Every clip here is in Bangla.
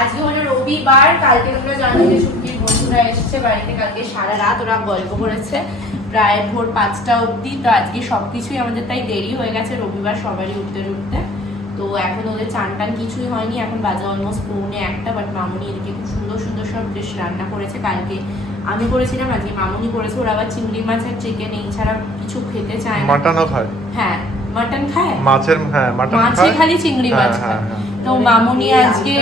আজকে হলো রবিবার, কালকে তোমরা জানো যে ছুটির বন্ধুরা এসেছে বাড়িতে, কালকে সারা রাত ওরা গল্প করেছে প্রায় ভোর 5টা অবধি। তো আজকে সবকিছুই আমাদের তাই দেরি হয়ে গেছে রবিবার সবারই উঠতে উঠতে। তো এখন ওদের চান টান কিছুই হয়নি, এখন বাজে অলমোস্ট 1:45। বাট মামুনি এদিকে খুব সুন্দর সুন্দর সব ডিশ রান্না করেছে। কালকে আমি করেছিলাম, আজকে মামুনি করেছে। ওরা আবার চিংড়ি মাছ আর চিকেন এই ছাড়া কিছু খেতে চায় না। মাটনও খায়? হ্যাঁ মাটন খায়, মাছের হ্যাঁ মাটন খায়, মাছে খালি চিংড়ি মাছ খায়। তো মামুনি আজকে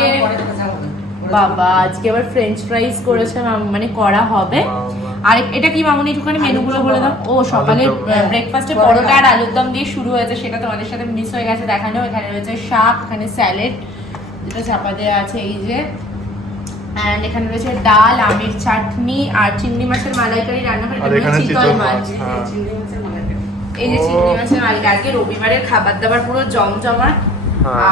বাবা আজকে আবার ফ্রেঞ্চ ফ্রাইজ করেছে, মানে করা হবে। আর এটা কি মামুনি একটুখানি মেনুগুলো বলে দাও। ও সকালে ব্রেকফাস্টে পরোটা আর আলুর দম দিয়ে শুরু হয়েছে, সেটা তোমাদের সাথে মিস হয়ে গেছে দেখানো। এখানে রয়েছে শাক, এখানে স্যালাড যেটা চাপা দেওয়া আছে এই যে, এন্ড এখানে রয়েছে ডাল, আমের চাটনি আর চিংড়ি মাছের মালাইকারি রান্না করে চিতল মাছ। এই যে চিংড়ি মাছের মালাইকারি। আজকে রবিবারের খাবার দাবার পুরো জমজমাট।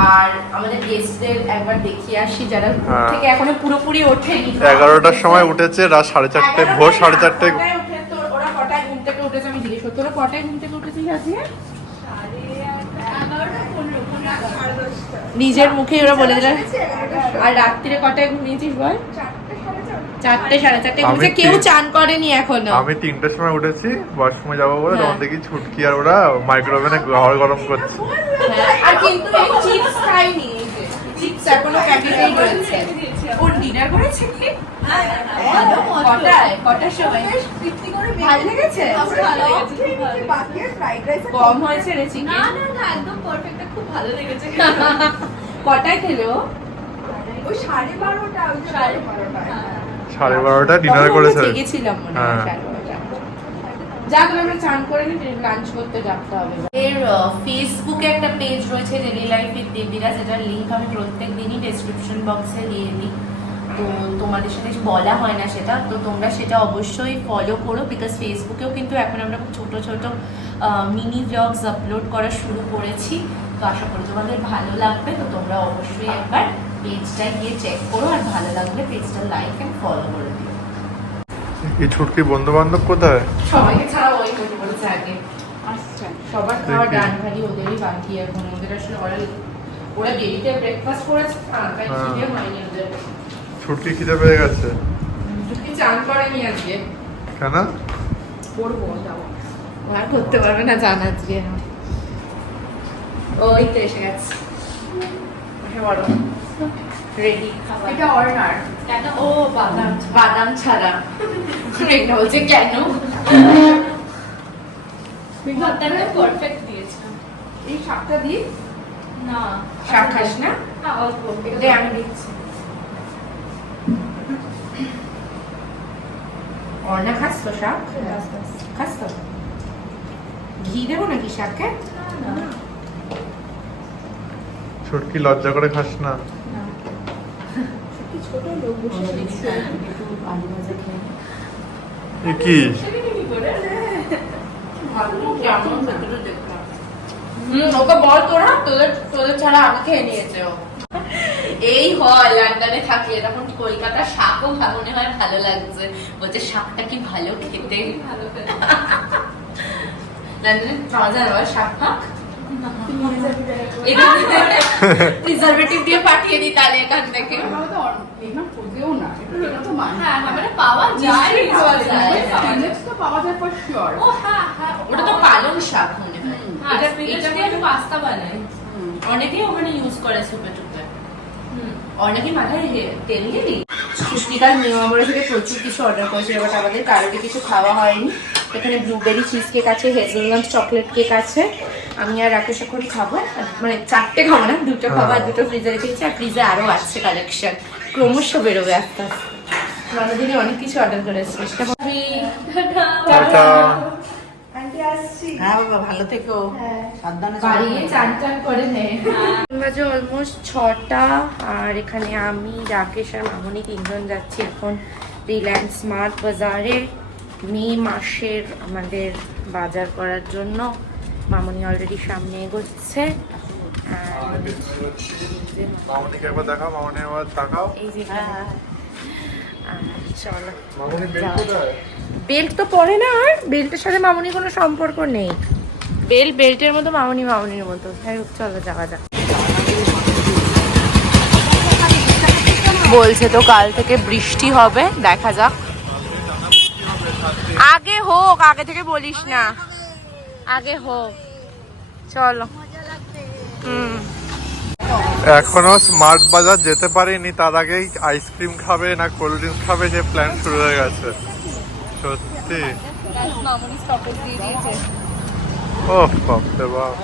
আর আমাদের গেস্টদের একবার দেখিয়ে আসি যারা ঘুম থেকে এখনো পুরোপুরি ওঠেনি। 11টার সময় উঠেছে, রাত 4:30 ভোর 4:30 উঠে। তো ওরা কটায় ঘুম থেকে উঠেছে আমি জিজ্ঞেস করতে, ওরা কটায় ঘুম থেকে উঠেছিস আজকে? নিজের মুখে ওরা বলে দিল। আর রাত্রিরে কটায় ঘুমিয়েছিস বল? 4টে 4:30 ঘুমিয়েছে, কেউ চান করেনি এখনো। আমি 3টার সময় উঠেছি, ওয়াশরুমে যাবো বলে, তখন দেখি ছুটকি আর ওরা মাইক্রোওভেনে খাবার গরম করছে। আর কিন্তু এই চিপস খাইনি, চিপস এখনো প্যাকেটেই রয়েছে। ওর ডিনার করেছে কি? কটার সময়? ভালো লেগেছে? কম হয়েছে রে চিকেন? না একদম পারফেক্ট, খুব ভালো লেগেছে। কটায় খেলো? ওই 12:30 12:30 ডিনার করেছে। জেগেছিলাম মনে হয় 12:30। যাক আমরা চান করে নি, লাঞ্চ করতে যেতে হবে। এর ফেসবুকে একটা পেজ রয়েছে ডেইলি লাইফ উইথ দেবীরা, যেটার লিংক আমি প্রত্যেকদিনই ডেসক্রিপশন বক্সে দিয়ে দিই। তো তোমাদের সাথে বলা হয় না সেটা, তো তোমরা সেটা অবশ্যই ফলো করো। বিকজ ফেসবুকেও কিন্তু এখন আমরা খুব ছোট ছোট মিনি ব্লগস আপলোড করা শুরু করেছি। তো আশা করি তোমাদের ভালো লাগবে। তো তোমরা অবশ্যই একবার পেজটা গিয়ে চেক করো, আর ভালো লাগলে পেজটা লাইক এন্ড ফলো করে দিও। এই ছুটকি বন্ধু বান্ধব কোথায়? সবাইকে ছাড়া ওই বসে বলেছে আগে আচ্ছা, সবার খাওয়া ডান খালি ওদেরই বাকি এখন। ওদের আসলে ওরা দেরিতে ব্রেকফাস্ট করেছে, তাই খিদে হয়নি ওদের। ছুটকি খিদে পেয়ে গেছে? ছুটকি চান করেনি আজকে। কেন? করবো যাবো, আর করতে পারবে না চান আজকে। ওই তো এসে গেছে, বসে বলো। রেডি খাবার। এটা অর্ডার কেন? ও বাদাম, বাদাম ছাড়া। এটা বলছে কেন? ভাতটা পারফেক্ট দিয়েছে। এই শাকটা দিই না শাক খাস না? না অল্প এটা আমি দিচ্ছি। অর্ণা খাস তো শাক? খাস তো? ঘি দেবো নাকি শাকে? ছুটকি লজ্জা করে খাস না? ছোট লোক বসে আলু ভাজা খেয়ে এ কি? ওকে বল তোরা, তোদের ছাড়া আমি খেয়ে নিয়েছে ও। এই হয় লন্ডনে থাকলে, তখন কলকাতার শাকও মনে হয় ভালো লাগছে। বলছে শাকটা কি ভালো খেতে, ভালো খেতে। লন্ডনে পাওয়া যায় না শাক ফাক? প্রিজারভেটিভ দিয়ে পাঠিয়ে দিই তাহলে এখান থেকে। পাওয়া যায়। ও হ্যাঁ হ্যাঁ, ওটা তো পালং শাক মনে হয়। এটা দিয়ে আমি পাস্তা বানাই। অনেকেই ওখানে ইউজ করে সুপে টুপে। অনেকেই মাথায় তেল দিলি। সুস্মিতার নিয়মাবলী থেকে প্রচুর কিছু অর্ডার করেছিল, বাট আমাদের কারোরই কিছু খাওয়া হয়নি। এখানে ব্লুবেরি চিজ কেক আছে, হেজেলনাট চকলেট কেক আছে। আমি আর রাকেশ এখন খাবো, মানে 4টে খাবো না, 2টো খাবো, আর 2টো ফ্রিজে রেখেছি। আর ফ্রিজে আরো আছে কালেকশন, ক্রমশ বেরোবে আস্তে আস্তে। আমাদের অনেক কিছু অর্ডার করেছি। হ্যাঁ বাবা ভালো থেকো, সাবধানে বাড়িয়ে চান টান করে নে। বাজে অলমোস্ট 6টা, আর এখানে আমি রাকেশ আর মামনি 3জন যাচ্ছি এখন রিলায়েন্স স্মার্ট বাজারে মে মাসের আমাদের বাজার করার জন্য। মামনি অলরেডি সামনে এগোচ্ছে। মামনিকে একবার দেখাও, মামনি একবার তাকাও। এই যে চলো। মামনি বেল কোথায়? বেল্ট তো পরে না, আর বেল্টের সাথে মামনি কোনো সম্পর্ক নেই। বেল্টের মতো মামনির মতো। চলো যাওয়া যাক। বলছে তো কাল থেকে বৃষ্টি হবে, দেখা যাক। আগে হোক, আগে থেকে বলিস না, আগে হোক, চলো। এখনো স্মার্ট বাজার যেতে পারিনি, তার আগেই আইসক্রিম খাবে না কোল্ড ড্রিঙ্কস খাবে যে প্ল্যান শুরু হয়ে গেছে। সত্যি ও বাপরে বাপ,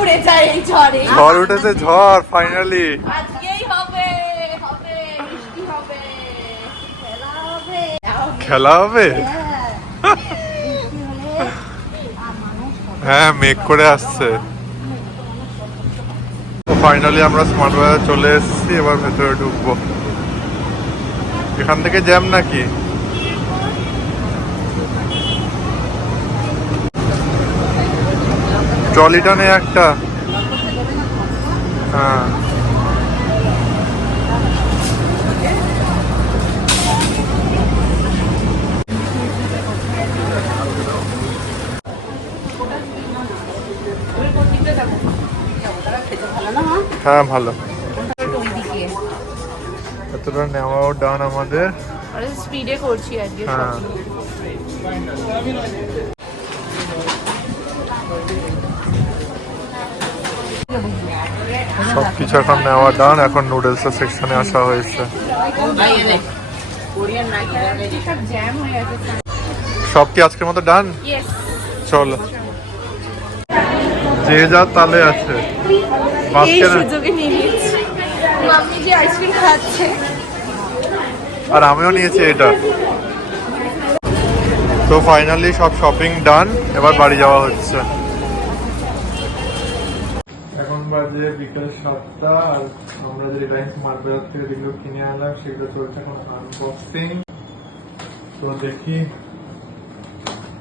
উড়ে যায় এই ঝড়ে। ঝড় উঠেছে, ঝড় ফাইনালি। আজকেই হবে, হবে, বৃষ্টি হবে, খেলা হবে। হ্যাঁ, মেঘ করে আসছে। ফাইনালি আমরা স্মার্ট বাজার চলে এসেছি, এবার ভেতরে ঢুকবো। এখান থেকে জ্যাম নাকি? ট্রলিটা নেই একটা? হ্যাঁ, হ্যাঁ ভালো। এতটা নেওয়াও ডান আমাদের। স্পিডে করছি আজকে। হ্যাঁ, সবকিছু এখন নেওয়া ডান। এখন নুডলস এর সেকশনে আসা হয়েছে। সব কি আজকের মতো ডান? চলো, যে যা তালে আছে। এই সুযোগে নিয়ে নিয়েছি, মাম্মি যে আইসক্রিম খাচ্ছে আর আমিও নিয়েছি এটা। তো ফাইনালি সব শপিং ডান, এবার বাড়ি যাওয়া হচ্ছে। এখন বাজে বিকেল 7টা, আর আমরা যে রিলায়েন্স স্মার্ট বাজার থেকে যেগুলো কিনে আনলাম সেগুলো চলছে এখন আনবক্সিং। তো দেখি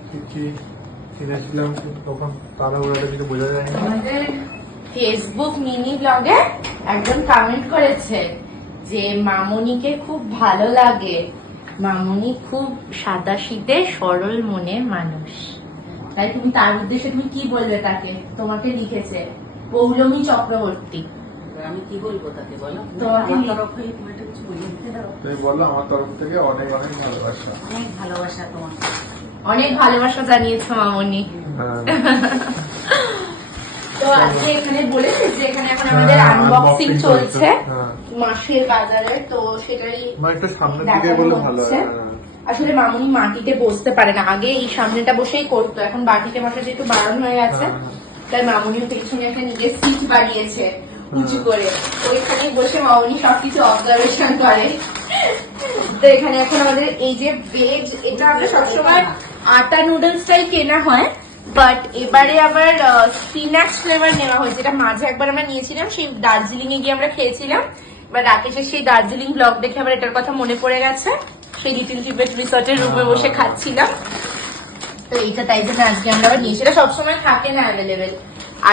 কি কি কিনেছিলাম, তখন তাড়াহুড়োটা কিছু বোঝা যায়নি। আমাদের ফেসবুক মিনি ব্লগে একজন কমেন্ট করেছে যে মামনিকে খুব ভালো লাগে, মামনি খুব সাদাসিধে সরল মনের মানুষ। তাই তুমি তার উদ্দেশ্যে তুমি কি বলবে তাকে? তোমাকে লিখেছে পৌলমী চক্রবর্তী। আমি কি বলবো তাকে বলো? তোমাকে আমার তরফ থেকে তুমি একটু কিছু বুঝিয়ে দিতে দাও। তুমি বলো আমার তরফ থেকে অনেক অনেক ভালোবাসা। অনেক ভালোবাসা তোমাকে। অনেক ভালোবাসা জানিয়েছো মামনি। হ্যাঁ। তো আজকে এখানে বলেছে যে এখানে এখন আমাদের আনবক্সিং চলছে মাসের বাজারে, তো সেটাই মানে একটু সামনের দিকে বললে ভালো হয়। আসলে মামুনি মাটিতে বসতে পারে না, আগে এই সামনেটা বসেই করতো, এখন বাটিতে বসা যেহেতু বারণ হয়ে গেছে তাই মামুনিও পেছনে একটা নিজের সিট বানিয়েছে উঁচু করে, তো এখানে বসে মামুনি সবকিছু অবজারভেশন করে। তো এখানে এখন আমাদের এই যে ভেজ, এটা আমরা সবসময় আটা নুডলসটাই কেনা হয়, বাট এবারে আবার স্পিনাচ ফ্লেভার নেওয়া হয়েছে। এটা মাঝে একবার আমরা নিয়েছিলাম, সেই দার্জিলিং এ গিয়ে আমরা খেয়েছিলাম, এবার রাকেশের সেই দার্জিলিং ব্লগ দেখে আবার এটার কথা মনে পড়ে গেছে, সেই লিটিল টিবেট রিসর্টের রুমে বসে খাচ্ছিলাম। তো এইটা তাই জন্য আজকে আমরা আবার নিয়েছি, এটা সবসময় থাকে না অ্যাভেলেবেল,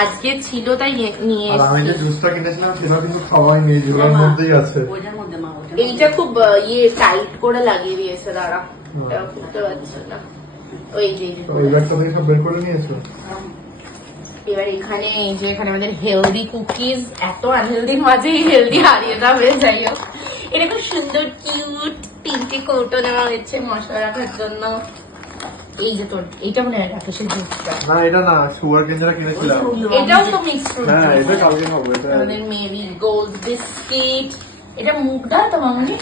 আজকে ছিল তাই নিয়ে আর আমি যে এসেছি। জুসটা কিনেছিলাম সেটা কিন্তু খাওয়াই নেই, যেগুলোর মধ্যেই আছে। ওইটার মধ্যে মা ওইটা এইটা খুব টাইট করে লাগিয়ে দিয়েছে, দাঁড়া এটা বুঝতে পারছো না, ওই যে তো এই ব্যাগটা থেকে সব বের করে নিয়েছো? এবার এখানে এই যে এখানে আমাদের হেলদি কুকিজ, এত আনহেলদির মাঝেই হেলদি হারিয়ে যাবে, যাই হোক এটা খুব সুন্দর কিউট 3টে কৌটো নেওয়া হয়েছে মশলা রাখার জন্য। এই যে তোর এইটা মনে হয় রাকেশের জুসটা, না এটা না, সুগার কেন যেটা কিনেছিলাম। এটাও তো মিক্স ফ্রুট। হ্যাঁ, এটা কালকে খাবো। এটা আমাদের মেবি গোল্ড বিস্কিট, এটা মুগ ডাল তো মামুনি,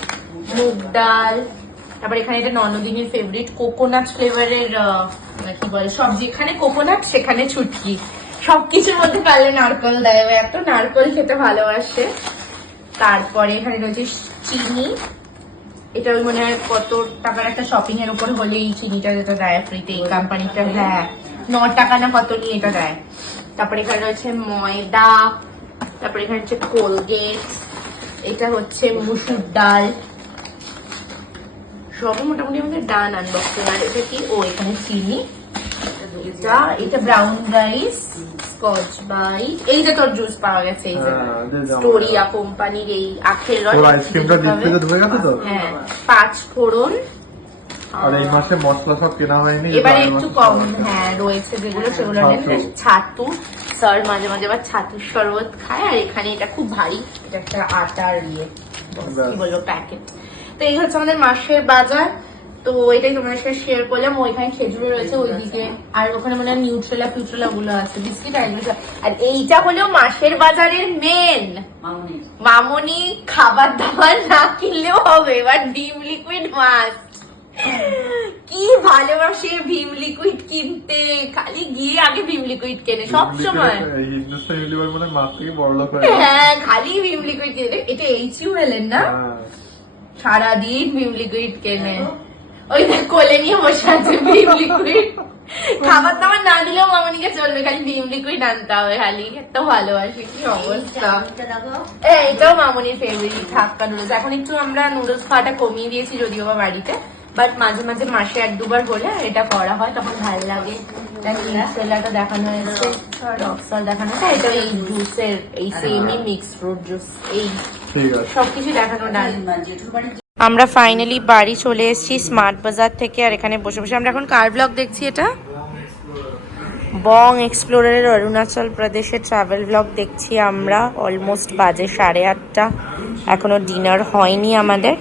মুগ ডাল। তারপর এখানে এটা ননদিনীর ফেভারিট কোকোনাট ফ্লেভারের কি বলে, সব যেখানে কোকোনাট সেখানে ছুটকি, সবকিছুর মধ্যে পারলে নারকল দেয়, ও এত নারকল খেতে ভালোবাসে। তারপরে এখানে রয়েছে চিনি, এটা ওই মনে হয় কত টাকার একটা শপিং এর উপর হলে এই চিনিটা যেটা দেয় ফ্রিতে, এই কোম্পানিটা, হ্যাঁ 9 টাকা না কত নিয়ে এটা দেয়। তারপরে এখানে রয়েছে ময়দা, তারপরে এখানে হচ্ছে কোলগেট, এটা হচ্ছে মুসুর ডাল, সবই মোটামুটি আমাদের ডান আনবক্সিং। আর এটা কি, ও এখানে চিনি, এটা ব্রাউন রাইস, স্কচ ব্রাইট, এইটা তোর জুস পাওয়া গেছে, এই যে স্টোরিয়া কোম্পানির এই আখের রস, আইসক্রিমটা ডিসপ্লেতে ঢুকে গেছে তো। হ্যাঁ 5 ফোড়ন, আর এই মাসে মশলা সব কেনা হয়নি, এবারে এই একটু মাসে কম, সব আছে। হ্যাঁ রয়েছে যেগুলো সেগুলো ছাতু। নেন। ছাতু স্যার মাঝে মাঝে আবার ছাতুর শরবত খায়। আর এখানে এটা খুব ভারী, এটা একটা আটার ইয়ে কি বলবো প্যাকেট। তো এই হচ্ছে আমাদের মাসের বাজার। তো এটাই তোমাদের সাথে শেয়ার করলাম। ওইখানে খেজুরে রয়েছে ওইদিকে, আর ওখানে মনে হয় নিউট্রেলা ফিউট্রেলা গুলো আছে, বিস্কিট আর এগুলো। আর এইটা হলো মাসের বাজারের মেন মামুনি মামনি। খাবার দাবার না কিনলেও হবে, এবার ডিম লিকুইড মাছ কি ভালোবাসে ভীম লিকুইড কিনতে, খালি গিয়ে আগে ভীম লিকুইড কেনে সব সময়। এই হিন্দুস্তান ইউনিভার মানে মাছ থেকে বড় লোক হয়ে হ্যাঁ খালি ভীম লিকুইড কেনে। এটা HUL এর না, হ্যাঁ। সারাদিন ভীম লিকুইড কেনে। ওই দেখ কোলে নিয়ে বসে আছে ভীম লিকুইড। খাবার দাবার না দিলেও মামনিকে চলবে, খালি ভীম লিকুইড আনতে হবে খালি। এত ভালোবাসে, কি অবস্থা। এটাও মামনির ফেভারিট হাক্কা নুডলস। এখন একটু আমরা নুডলস খাওয়াটা কমিয়ে দিয়েছি যদিও বা বাড়িতে, বাট মাঝে মাঝে মাসে 1-2 বার হলে এটা করা হয়, তখন ভালো লাগে। নিউট্রেলাটা দেখানো হয়েছে, রক্সল দেখানো হয়েছে, এটা এই জুসের এই সেমি মিক্স ফ্রুট জুস, এই ঠিক আছে। সবকিছু দেখানো ডান। জেঠুর বাড়ি আমরা ফাইনালি বাড়ি চলে এসেছি স্মার্ট বাজার থেকে। আর এখানে বসে বসে আমরা এখন কার ব্লগ দেখছি? এটা বং এক্সপ্লোরারের অরুণাচল প্রদেশের ট্রাভেল ব্লগ দেখছি আমরা। অলমোস্ট বাজে 8:30। এখনো ডিনার হয়নি আমাদের,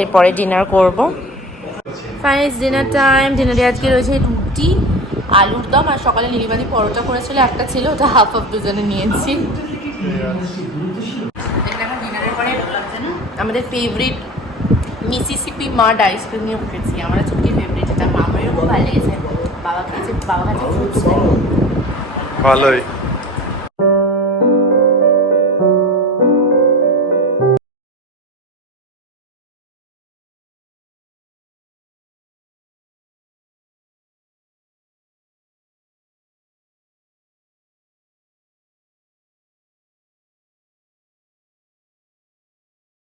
এরপরে ডিনার করব। Final dinner time. ডিনারে আজকে রয়েছে রুটি, আলুর দম, আর সকালে নীলিমাদি পরোটা করেছিল, একটা ছিল, ওটা হাফ দুজনে নিয়েছি। এখানে এখন ডিনারের পরে আমাদের ফেভারিট মিসিসিপি মাড আইসক্রিম নিয়ে উঠেছি। আমরা ছুটির ফেভারিট, এটা মামারও খুব ভালো লেগেছে। বাবা খাচ্ছে ফ্রুটস। ভালোই।